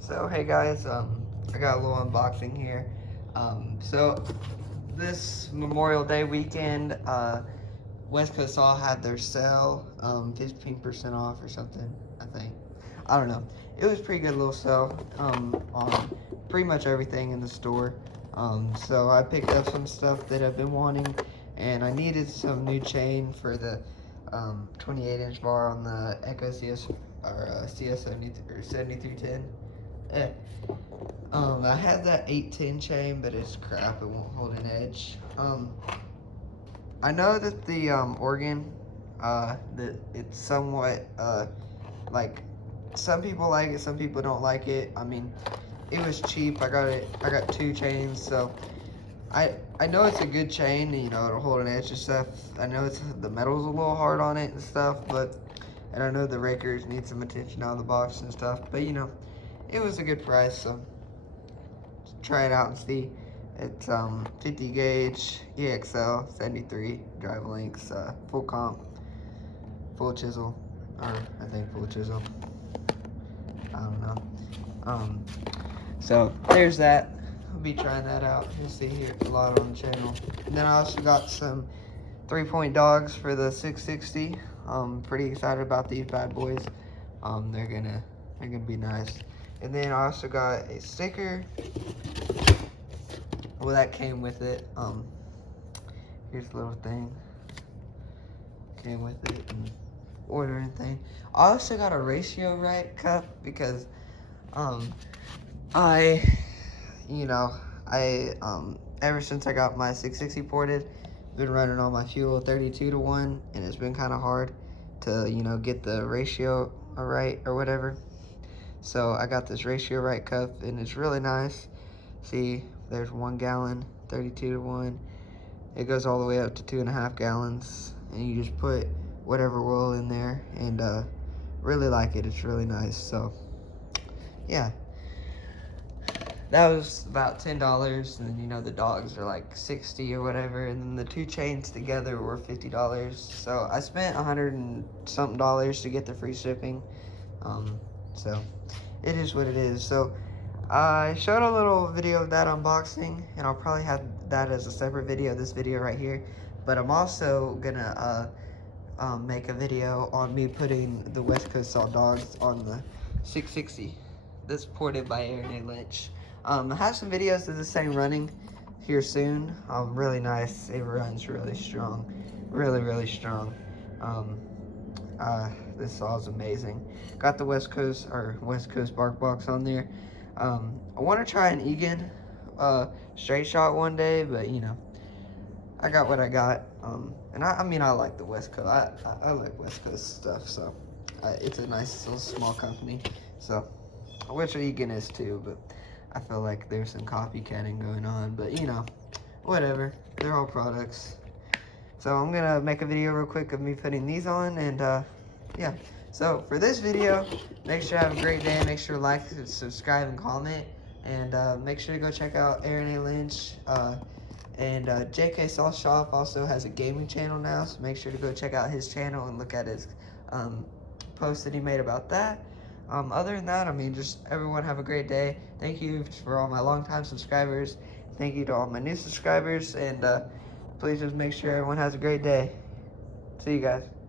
So hey guys, I got a little unboxing here. So this Memorial Day weekend, Westcoast all had their sale, 15% off or something, I think. I don't know. It was a pretty good little sale, on pretty much everything in the store. So I picked up some stuff that I've been wanting, and I needed some new chain for the 28-inch bar on the Echo CS or CS 7310. Eh. I had that 810 chain, but it's crap. It won't hold an edge. I know that the organ, that it's somewhat like some people like it, some people don't like it. I mean, it was cheap. I got two chains, so I know it's a good chain. You know, it'll hold an edge and stuff. I know the metal's a little hard on it and stuff, and I know the rakers need some attention out of the box and stuff. But you know, it was a good price, so try it out and see. It's 50 gauge EXL 73 drive links, full comp, full chisel, or I think full chisel. I don't know. So there's that. I'll be trying that out. You'll see here a lot on the channel. And then I also got some 3-point dogs for the 660. Pretty excited about these bad boys. They're gonna be nice. And then I also got a sticker. Well, that came with it. Here's the little thing. Came with it and ordering thing. I also got a ratio right cup because ever since I got my 660 ported, been running on my fuel 32-to-1, and it's been kind of hard to, get the ratio right or whatever. So I got this ratio right cup, and it's really nice. See, there's 1 gallon, 32-to-1. It goes all the way up to 2.5 gallons, and you just put whatever oil in there, and really like it. It's really nice. So yeah, that was about $10, and then the dogs are like 60 or whatever, and then the two chains together were $50. So I spent $100 and something to get the free shipping. So it is what it is. So I showed a little video of that unboxing, and I'll probably have that as a separate video, this video right here. But I'm also gonna make a video on me putting the Westcoast Salt Dogs on the 660 that's ported by Aaron A. Lynch. I have some videos of this thing running here soon. Really nice. It runs really strong, really strong. This saw is amazing. Got the West Coast bark box on there. I want to try an Egan straight shot one day, but I got what I got. And I mean, I like the West Coast. I like West Coast stuff, so it's a nice little small company. So I wish Egan is too, but I feel like there's some copycatting going on. But whatever. They're all products. So I'm gonna make a video real quick of me putting these on, and yeah. So for this video, make sure you have a great day. Make sure to like, subscribe, and comment. And make sure to go check out Aaron A. Lynch. And JK Sauce Shop also has a gaming channel now, so make sure to go check out his channel and look at his post that he made about that. Other than that, I mean, just everyone have a great day. Thank you for all my longtime subscribers. Thank you to all my new subscribers, and please just make sure everyone has a great day. See you guys.